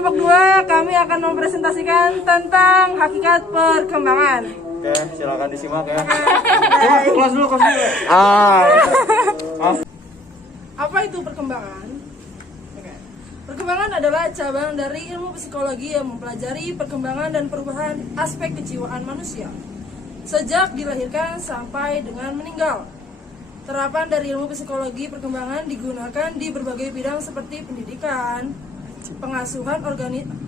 kelompok 2 kami akan mempresentasikan tentang hakikat perkembangan. Oke, silakan disimak ya. Kelas dulu. Apa itu perkembangan? Perkembangan adalah cabang dari ilmu psikologi yang mempelajari perkembangan dan perubahan aspek kejiwaan manusia sejak dilahirkan sampai dengan meninggal. Terapan dari ilmu psikologi perkembangan digunakan di berbagai bidang seperti pendidikan, pengasuhan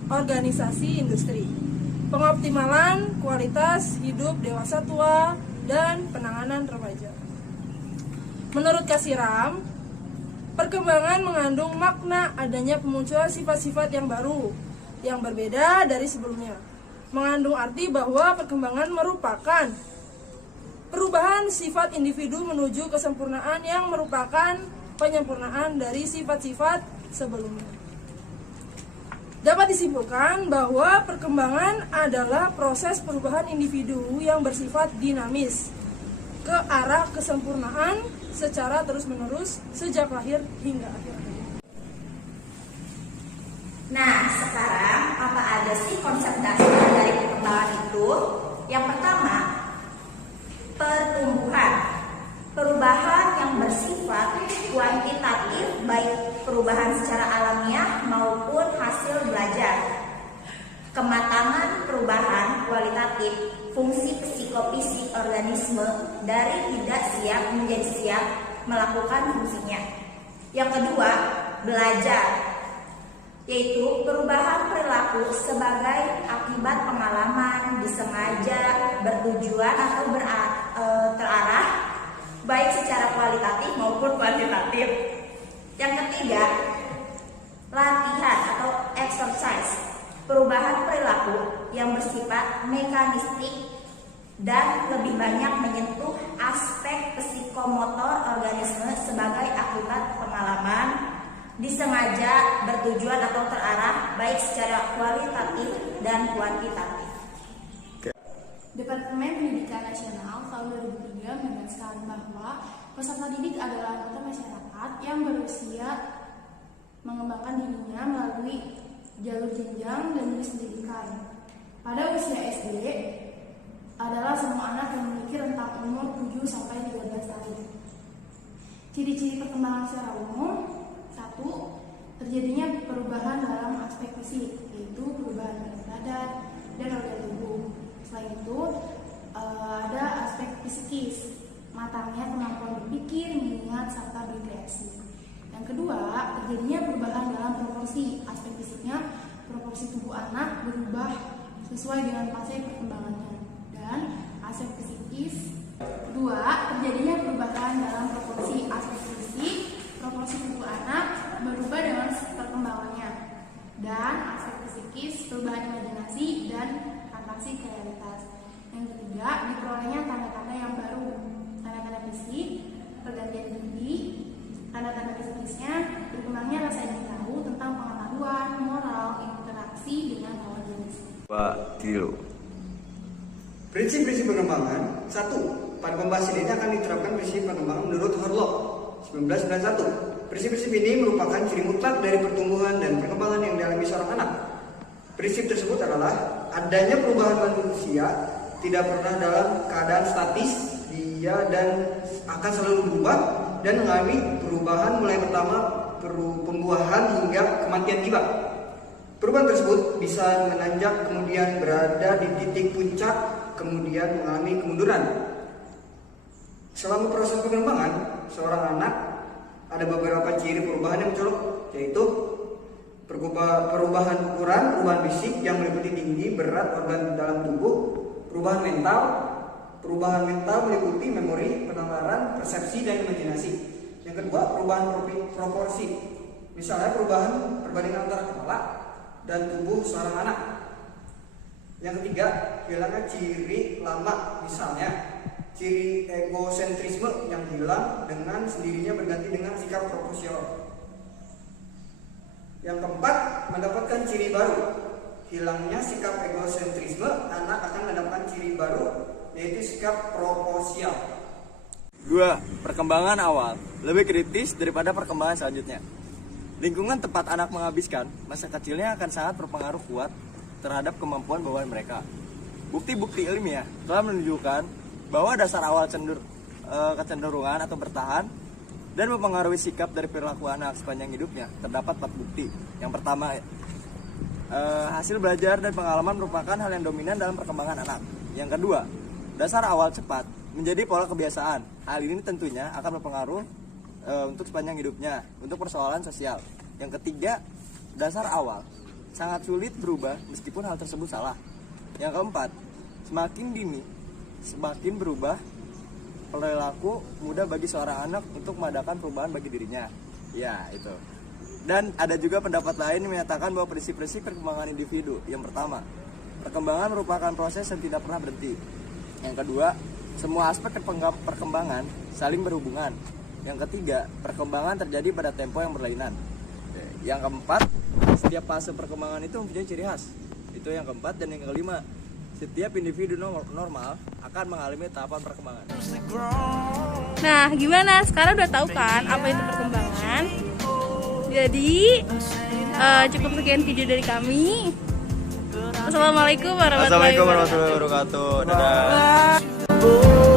organisasi industri, pengoptimalan kualitas hidup dewasa tua, dan penanganan remaja. Menurut Kasiram, perkembangan mengandung makna adanya pemunculan sifat-sifat yang baru, yang berbeda dari sebelumnya. Mengandung arti bahwa perkembangan merupakan perubahan sifat individu menuju kesempurnaan yang merupakan penyempurnaan dari sifat-sifat sebelumnya. Dapat disimpulkan bahwa perkembangan adalah proses perubahan individu yang bersifat dinamis ke arah kesempurnaan secara terus-menerus sejak lahir hingga akhir. Nah, sekarang apa ada sih konsep dasar dari perkembangan itu? Yang pertama, pertumbuhan. Perubahan yang bersifat kuantitatif, baik perubahan secara alamiah maupun hasil belajar. Kematangan perubahan kualitatif, fungsi psikofisik organisme dari tidak siap menjadi siap melakukan fungsinya. Yang kedua, belajar, yaitu perubahan perilaku sebagai akibat pengalaman disengaja, bertujuan atau terarah, baik secara kualitatif maupun kuantitatif. Yang ketiga, latihan atau exercise, perubahan perilaku yang bersifat mekanistik dan lebih banyak menyentuh aspek psikomotor organisme sebagai akibat pengalaman disengaja, bertujuan atau terarah, baik secara kualitatif dan kuantitatif. Departemen Pendidikan Nasional tahun 2003 menegaskan bahwa peserta didik adalah anggota masyarakat yang berusia mengembangkan dirinya melalui jalur jenjang dan jenis pendidikan. Pada usia SD adalah semua anak yang memiliki rentang umur 7 sampai 13 tahun. Ciri-ciri perkembangan secara umum: 1. Terjadinya perubahan dalam aspek fisik, yaitu perubahan berat badan dan organ tubuh. Selain itu, ada aspek psikis, matangnya kemampuan berpikir, mengingat, serta berkreasi. Yang kedua, terjadinya perubahan dalam proporsi. Aspek fisiknya, proporsi tubuh anak berubah sesuai dengan fase perkembangannya. Dan aspek psikis, kedua, terjadinya perubahan dalam proporsi. Aspek fisik, proporsi tubuh anak berubah dengan perkembangannya. Dan aspek psikis, perubahan imajinasi dan fantasi ke realitas. Yang ketiga, diperolehnya tanda-tanda yang baru. Tanda-tanda fisik, pergantian gigi. Tanda-tanda psikisnya, berkembangnya rasa ingin tahu tentang pengetahuan, moral, interaksi dengan lawan jenis. Pak Tilo. Prinsip-prinsip perkembangan. 1. Pada pembahasan ini akan diterapkan prinsip perkembangan menurut Harlow 1991. Prinsip-prinsip ini merupakan ciri mutlak dari pertumbuhan dan perkembangan yang dialami seorang anak. Prinsip tersebut adalah adanya perubahan manusia tidak pernah dalam keadaan statis, dia dan akan selalu berubah dan mengalami perubahan mulai pertama pembuahan hingga kematian tiba. Perubahan tersebut bisa menanjak kemudian berada di titik puncak kemudian mengalami kemunduran. Selama proses perkembangan seorang anak ada beberapa ciri perubahan yang mencolok, yaitu perubahan ukuran, perubahan fisik yang meliputi tinggi, berat organ dalam tubuh, perubahan mental meliputi memori, penalaran, persepsi, dan imajinasi. Yang kedua, perubahan proporsi, misalnya perubahan perbandingan antara kepala dan tubuh seorang anak. Yang ketiga, hilangnya ciri lama, misalnya ciri egosentrisme yang hilang dengan sendirinya berganti dengan sikap proporsional. Yang keempat, mendapatkan ciri baru. Hilangnya sikap egosentrisme, anak akan mendapatkan ciri baru, yaitu sikap proporsional. 2. Perkembangan awal lebih kritis daripada perkembangan selanjutnya. Lingkungan tempat anak menghabiskan masa kecilnya akan sangat berpengaruh kuat terhadap kemampuan bawaan mereka. Bukti-bukti ilmiah telah menunjukkan bahwa dasar awal kecenderungan atau bertahan dan mempengaruhi sikap dari perilaku anak sepanjang hidupnya. Terdapat 4 bukti. Yang pertama, hasil belajar dan pengalaman merupakan hal yang dominan dalam perkembangan anak. Yang kedua, dasar awal cepat menjadi pola kebiasaan. Hal ini tentunya akan berpengaruh untuk sepanjang hidupnya, untuk persoalan sosial. Yang ketiga, dasar awal sangat sulit berubah meskipun hal tersebut salah. Yang keempat, semakin dini semakin berubah perilaku mudah bagi seorang anak untuk mengadakan perubahan bagi dirinya. Ya, itu. Dan ada juga pendapat lain yang menyatakan bahwa prinsip-prinsip perkembangan individu. Yang pertama, perkembangan merupakan proses yang tidak pernah berhenti. Yang kedua, semua aspek perkembangan saling berhubungan. Yang ketiga, perkembangan terjadi pada tempo yang berlainan. Yang keempat, setiap fase perkembangan itu mempunyai ciri khas. Itu yang keempat. Dan yang kelima, setiap individu normal akan mengalami tahapan perkembangan. Nah, gimana? Sekarang udah tahu kan apa itu perkembangan? Jadi, cukup sekian video dari kami. Assalamualaikum warahmatullahi wabarakatuh. Dadah.